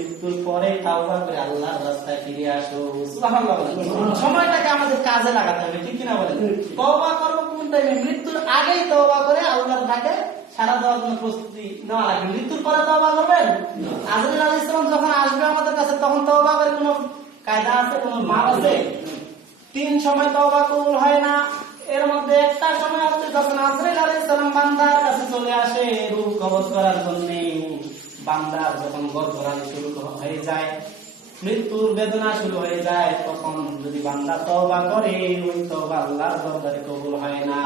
মৃত্যুর পরে তাওবা করে আল্লাহর রাস্তায় ফিরে আসো। সুবহানাল্লাহ সময়টাকে আমাদের কাজে লাগাতে হবে ঠিক কিনা বলেন? তওবা করব কোন টাইমে মৃত্যুর আগেই তওবা করে আল্লাহর ডাকে সারা দেওয়ার জন্য প্রস্তুতি নেওয়া লাগবে। মৃত্যুর পরে তওবা করবেন? আজরাইল আলাইহিস সালাম যখন আসবে আমাদের কাছে তখন তওবা করে কোনো কায়দা আছে? কোনো মাপ আছে? তিন সময় তওবা কবুল হয় না। এর মধ্যে একটা সময় আছে যখন আজরাইল আলাইহিস সালাম বান্দার কাছে চলে আসে রূহ কবজ করার জন্য। বান্দার যখন গর্ভরানি শুরু হয়ে যায় মৃত্যুর বেদনা শুরু হয়ে যায় তখন যদি বান্দা তওবা করে ওই তওবা আল্লাহর দরবারে কবুল হয় না।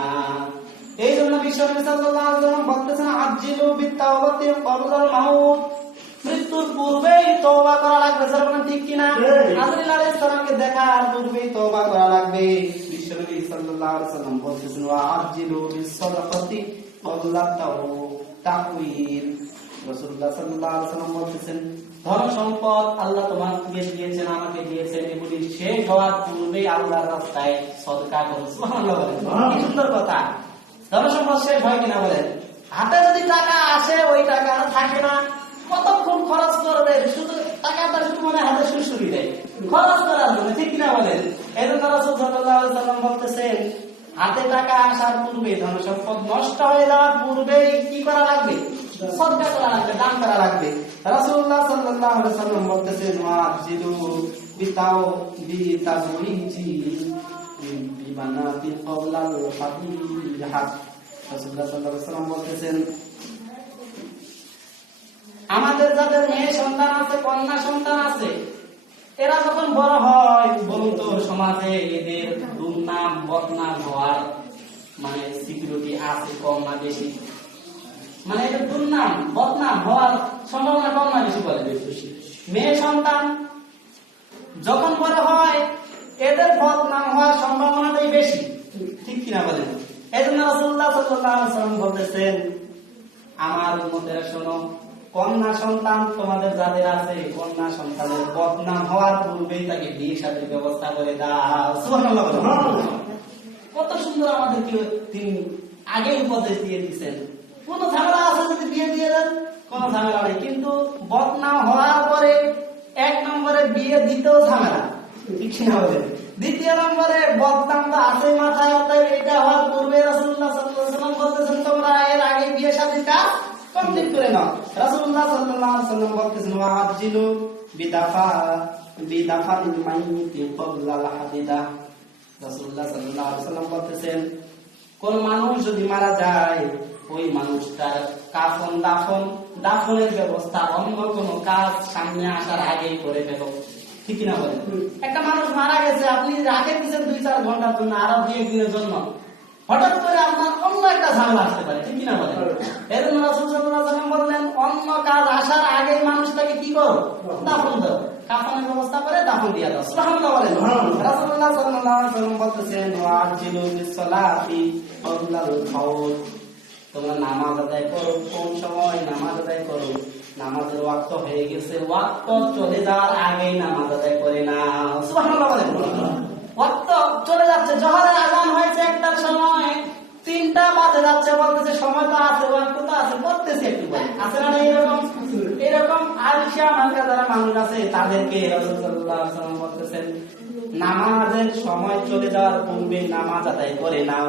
এই জন্য বিশ্বনবী সাল্লাল্লাহু আলাইহি ওয়াসাল্লাম বলতেছেন আজিলু বিত্তাওবাতি ক্বাবলাল মাউত। মৃত্যুর পূর্বেই তওবা করা লাগবে স্যার ঠিক কিনা আজরাইল আলাইহিস সালামকে দেখার পূর্বেই তওবা করা লাগবে। বিশ্বনবী সাল্লাল্লাহু আলাইহি ওয়াসাল্লাম বলতেছেন ওয়া আজিলু বিসসাদাকাতি ক্বাবলা তাহউইল রাসূলুল্লাহ সাল্লাল্লাহু আলাইহি বলতেছেন ধন সম্পদ আল্লাহ তোমাকে দিয়েছেন আমাকে দিয়েছেন এগুলি শেষ হওয়ার পূর্বেই আল্লাহর রাস্তায় সদকা করো সুবহানাল্লাহ বলেন। কি সুন্দর কথা। ধন সম্পদ শেষ হয় কিনা বলেন? হাতে যদি টাকা আসে ওই টাকা থাকে না। কতক্ষণ খরচ করবে শুধু টাকাটা শুধু মানে হাতে সুরসুরি দেয়। খরচ করার জন্য ঠিক কিনা বলেন? সাল্লাম বলতেছেন হাতে টাকা আসার পূর্বে ধন সম্পদ নষ্ট হয়ে যাওয়ার পূর্বে কি করা লাগবে? সদকা করা লাগবে। রাসূলুল্লাহ সাল্লাল্লাহু আলাইহি বিতাও বিমানাতি আমাদের যাদের মেয়ে সন্তান আছে, কন্যা সন্তান আছে, এরা যখন বড় হয় বলুন তো সমাজে এদের দুর্নাম বদনাম হওয়ার মানে সিকিউরিটি আছে, কম না বেশি। মানে এদের দুর্নাম, বদনাম হওয়ার সম্ভাবনা কম না বেশি বলে মেয়ে সন্তান, যখন বড় হয়, এদের বদনাম হওয়ার সম্ভাবনাটাই বেশি। ঠিক কিনা বলেন? শোনো, কন্যা সন্তান তোমাদের যাদের আছে, কন্যা সন্তানের বদনাম হওয়ার তাকে বিয়ে সাথে ব্যবস্থা করে দাও। কত সুন্দর তিনি আগে উপদেশ দিয়ে দিচ্ছেন আছে যদি বিয়ে দিয়ে দেন নেই কিন্তু বদনাম হওয়ার পরে এক নম্বরে বিয়ে দিতেও কিনা বলেন? দ্বিতীয় নম্বরে বদনাম তো মাথায় এটা হওয়ার পূর্বে তোমরা এর আগে বিয়ে কাজ কমপ্লিট করে নাও। বলতেছেন ওয়াজিলু বিদাফা আলাইহি ওয়াসাল্লাম বলতেছেন, কোন মানুষ যদি মারা যায় ওই মানুষটার কাফন দাফন দাফনের ব্যবস্থা অন্য কোন কাজ সামনে আসার আগেই করে ফেলো। ঠিক না বলেন? একটা মানুষ মারা গেছে আপনি রাখে দিচ্ছেন দুই চার ঘণ্টার জন্য আরও দুই একদিনের জন্য হঠাৎ করে আপনার অন্য একটা ঝামেলা আসতে পারে ঠিক না বলেন? এই জন্য রাসূল বললেন অন্য কাজ আসার আগেই মানুষটাকে কি করো? দাফন দাও। কাফনের ব্যবস্থা করে দাফন দিয়ে দাও। সুবহানাল্লাহ বলেন। রাসূলুল্লাহ সাল্লাল্লাহু আলাইহি ওয়াসাল্লাম বলতেছেন ওয়াজিলু বিসসালাতি ক্বাবলাল মাউত তোমরা নামাজ আদায় করো, কোন সময় নামাজ আদায় করো? নামাজের ওয়াক্ত হয়ে গেছে, ওয়াক্ত চলে যাওয়ার আগেই নামাজ আদায় করে না চলে যাচ্ছে হয়েছে সময়। তিনটা বাজে যাচ্ছে, বলতেছে, সময় তো আছে, ওয়াক্ত তো আছে করতেছে একটু আছে না এরকম? এরকম আলিশা মার্কা যারা মানুষ আছে, তাদেরকে বলতেছেন, নামাজের সময় চলে যাওয়ার পূর্বে নামাজ আদায় করে নাও।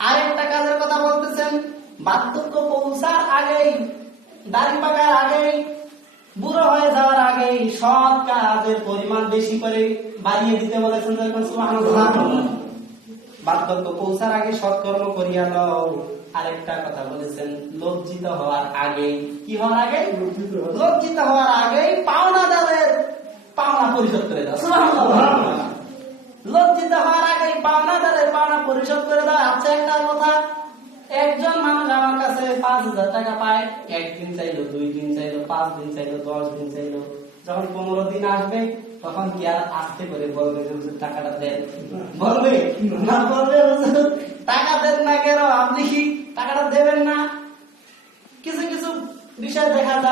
আরেকটা কাজের কথা বলতেছেন, বার্ধক্য পৌঁছার আগেই, দাড়ি পাকার আগেই, বুড়ো হয়ে যাওয়ার আগেই সৎ কাজের পরিমাণ বেশি করে বাড়িয়ে দিতে বলেছেন বার্ধক্য পৌঁছার আগে সৎকর্ম করিয়া দাও আরেকটা কথা বলেছেন, লজ্জিত হওয়ার আগে কি হওয়ার আগে? লজ্জিত হওয়ার আগেই পাওনাদারের পাওনা পরিশোধ করে দাও সুবহানাল্লাহ লজ্জিত হওয়ার আগে পাওনাদারের পাওনা পরিশোধ করে দাও আচ্ছা একটা কথা। একজন মানুষ আমার কাছে পাঁচ হাজার টাকা পায়, একদিন চাইলো দুই দিন চাইলো পাঁচ দিন চাইলো দশ দিন চাইলো। যখন পনেরো দিন আসবে, তখন কি আর আসতে করে বলবে যে টাকাটা দেন? বলবে? না বলবে টাকা দেন না কেন? আপনি কি টাকাটা দেবেন না? কিছু কিছু বিষয় দেখা যায়।